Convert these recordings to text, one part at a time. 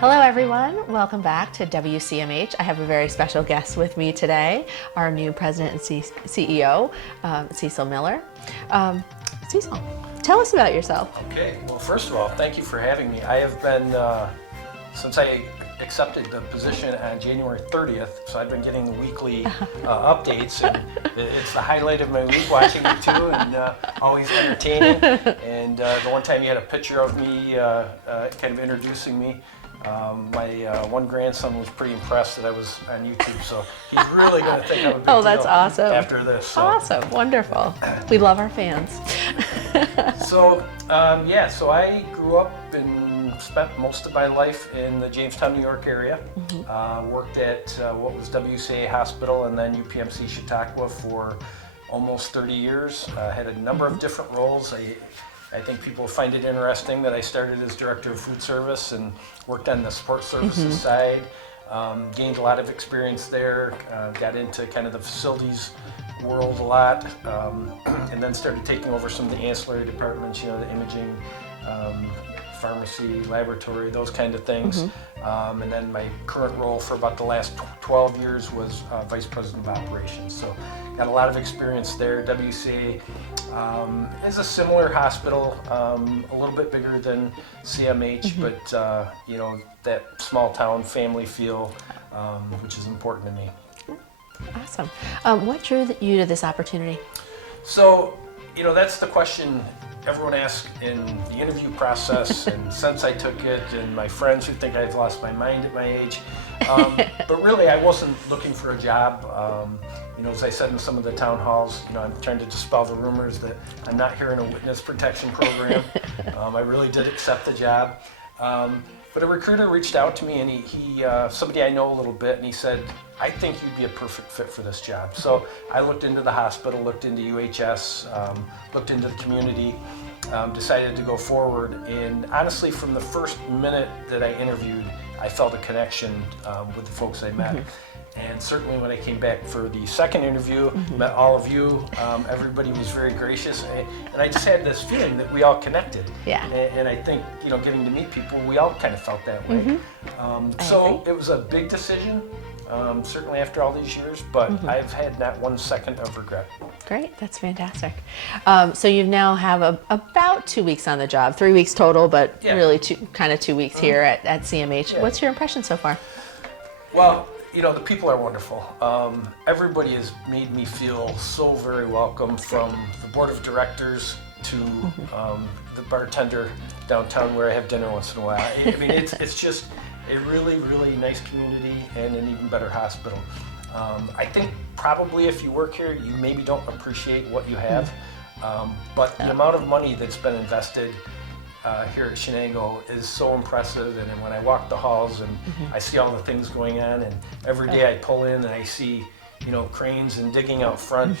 Hello everyone, welcome back to WCMH. I have a very special guest with me today, our new president and CEO, Cecil Miller. Cecil, tell us about yourself. Okay, well first of all, thank you for having me. I have been, since I accepted the position on January 30th, so I've been getting the weekly updates, and it's the highlight of my week watching you too, and always entertaining. And the one time you had a picture of me kind of introducing me, my one grandson was pretty impressed that I was on YouTube, so he's really going to think I'm a big Oh, that's deal awesome. after this. So. Awesome, wonderful. We love our fans. So I grew up and spent most of my life in the Jamestown, New York area. Worked at what was WCA Hospital and then UPMC Chautauqua for almost 30 years. Had a number of different roles. I think people find it interesting that I started as director of food service and worked on the support services side. Gained a lot of experience there, got into kind of the facilities world a lot, and then started taking over some of the ancillary departments, you know, the imaging, pharmacy, laboratory, those kind of things. And then my current role for about the last 12 years was Vice President of Operations. So got a lot of experience there. WCA is a similar hospital, a little bit bigger than CMH, but you know, that small town family feel, which is important to me. Awesome. What drew you to this opportunity? So, you know, that's the question everyone asks in the interview process, and since I took it, and my friends who think I've lost my mind at my age. But really, I wasn't looking for a job. You know, as I said in some of the town halls, you know, I'm trying to dispel the rumors that I'm not here in a witness protection program. I really did accept the job. But a recruiter reached out to me, and he somebody I know a little bit, and he said, I think you'd be a perfect fit for this job. So I looked into the hospital, looked into UHS, looked into the community, decided to go forward. And honestly, from the first minute that I interviewed, I felt a connection with the folks I met. And certainly when I came back for the second interview, met all of you, everybody was very gracious. And I just had this feeling that we all connected. Yeah. And I think, you know, getting to meet people, we all kind of felt that way. So it was a big decision, certainly after all these years, but I've had not 1 second of regret. Great, that's fantastic. So you now have about 2 weeks on the job, 3 weeks total, but really 2 weeks here at CMH. Yeah. What's your impression so far? Well, you know, the people are wonderful. Everybody has made me feel so very welcome, from the board of directors to the bartender downtown where I have dinner once in a while. I mean, it's just a really, really nice community and an even better hospital. I think probably if you work here, you maybe don't appreciate what you have, but the amount of money that's been invested here at Shenango is so impressive. And then when I walk the halls and I see all the things going on, and every day I pull in and I see, you know, cranes and digging out front,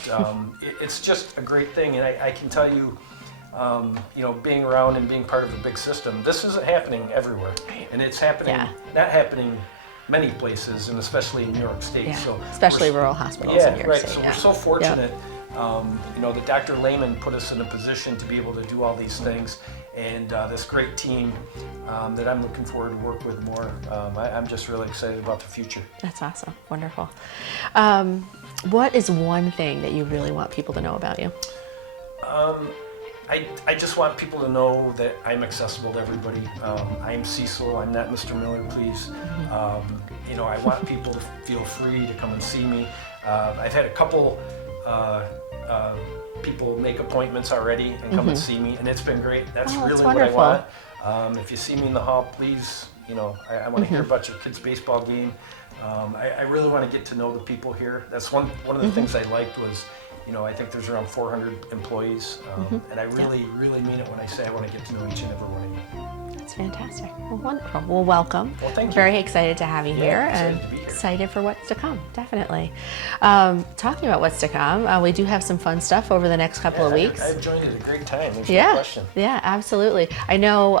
it's just a great thing. And I can tell you, you know, being around and being part of a big system, this isn't happening everywhere, and it's happening, not happening many places, and especially in New York State. So especially rural hospitals in New York State. So we're so fortunate. You know, that Dr. Lehman put us in a position to be able to do all these things, and this great team that I'm looking forward to work with more. I'm just really excited about the future. That's awesome, wonderful. What is one thing that you really want people to know about you? I just want people to know that I'm accessible to everybody. I'm Cecil, I'm not Mr. Miller, please. You know, I want people to feel free to come and see me. I've had a couple people make appointments already and come and see me, and it's been great. That's really what I want. If you see me in the hall, please, you know, I want to hear about your kids' baseball game. I really want to get to know the people here. That's one of the things I liked was, you know, I think there's around 400 employees, and I really, really mean it when I say I want to get to know each and every one of you. That's fantastic. Well, wonderful. Well, welcome. Well, thank you. Very excited to have you here, and excited for what's to come, definitely. Talking about what's to come, we do have some fun stuff over the next couple of weeks. I've joined at a great time. There's no question. Yeah, absolutely. I know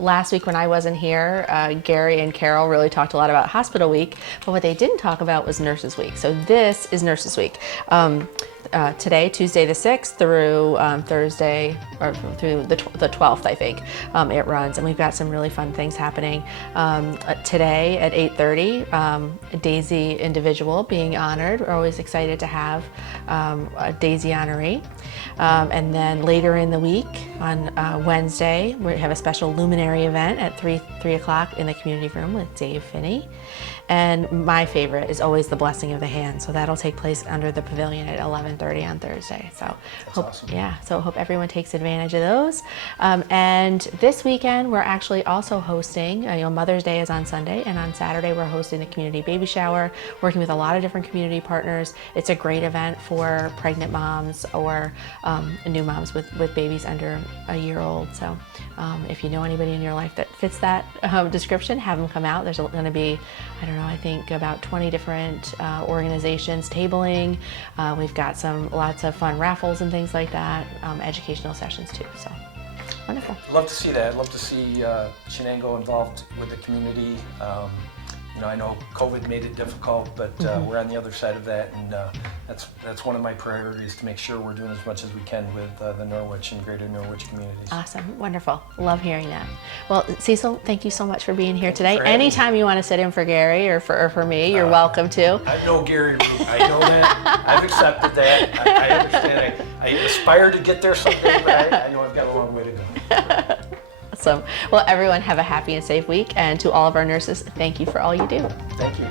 last week when I wasn't here, Gary and Carol really talked a lot about Hospital Week, but what they didn't talk about was Nurses Week. So this is Nurses Week. today, Tuesday the 6th, through Thursday, or through the 12th, I think, it runs. And we've got some really fun things happening. Today at 8:30, a Daisy individual being honored. We're always excited to have a Daisy honoree. And then later in the week, on Wednesday, we have a special luminary event at 3 o'clock in the community room with Dave Finney. And my favorite is always the blessing of the hand. So that'll take place under the pavilion at 11:30 on Thursday. So awesome. Yeah, so hope everyone takes advantage of those. And this weekend, we're actually also hosting, Mother's Day is on Sunday, and on Saturday, we're hosting the community baby shower, working with a lot of different community partners. It's a great event for pregnant moms or new moms with babies under a year old. So if you know anybody in your life that fits that description, have them come out. There's going to be, I think about 20 different organizations tabling. We've got lots of fun raffles and things like that, educational sessions too. So wonderful. Love to see that. Love to see Chenango involved with the community. I know COVID made it difficult, but we're on the other side of that, and that's one of my priorities, to make sure we're doing as much as we can with the Norwich and greater Norwich communities. Awesome. Wonderful. Love hearing that. Well, Cecil, thank you so much for being here today. For having Anytime you want to sit in for Gary or for me, you're welcome to. I know Gary Root. I know that. I've accepted that. I understand. I aspire to get there someday, but I know I've got a long way to go. Awesome. Well, everyone have a happy and safe week. And to all of our nurses, thank you for all you do. Thank you.